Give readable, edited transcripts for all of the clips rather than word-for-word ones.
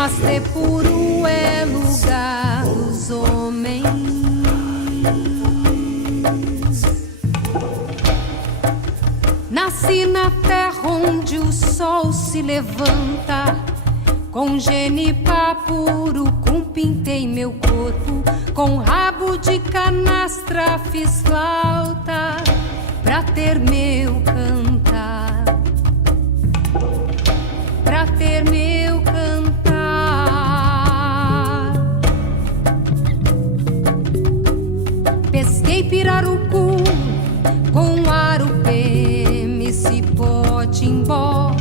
mas Tepuru é lugar dos homens. Nasci na terra onde o sol se levanta. Com genipapuru pintei meu corpo. Com rabo de canastra fiz flauta pra ter meu cantar. Pra ter meu cantar. Pesquei pirarucu com arupê, cipó, timbó.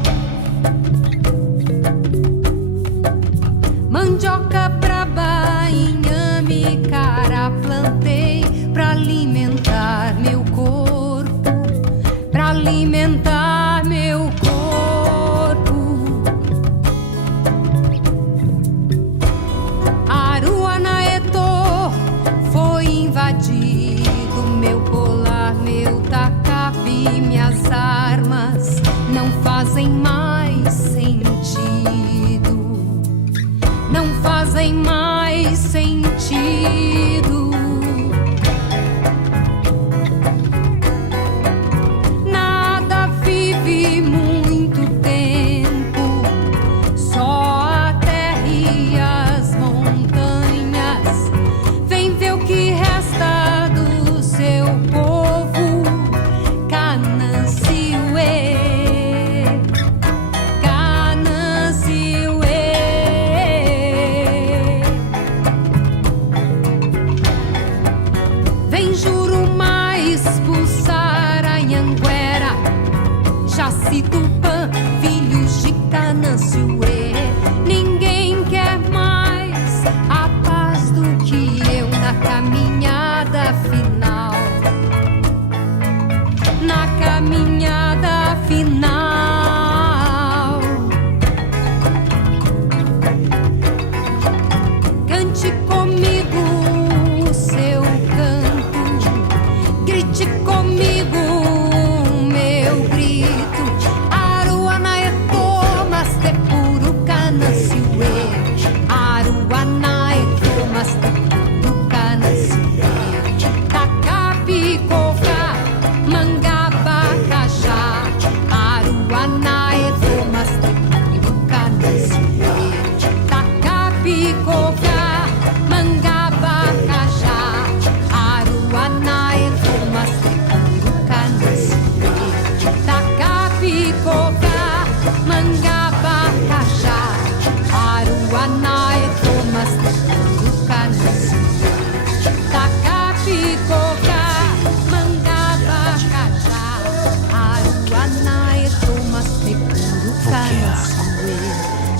Mandioca braba, inhame, cara, plantei pra alimentar meu corpo, pra alimentar meu corpo. Aruanaetô foi invadido, meu colar, meu tacape, minhas armas não fazem mais sentido. Não fazem mais sentido. Nada vive muito tempo, só a terra e as montanhas. Vem ver o que resta do seu povo, Canansiuê. Tupã, filhos de Canansiuê. Ninguém quer mais a paz do que eu na caminhada final. Na caminhada final. Cante comigo o seu canto, grite comigo o meu grito.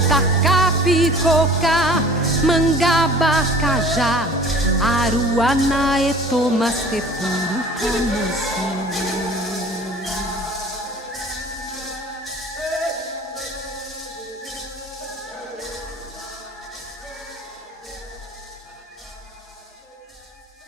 Tacapicoca, mangaba, cajá, aruana, etomas, tepuru, canansiuê.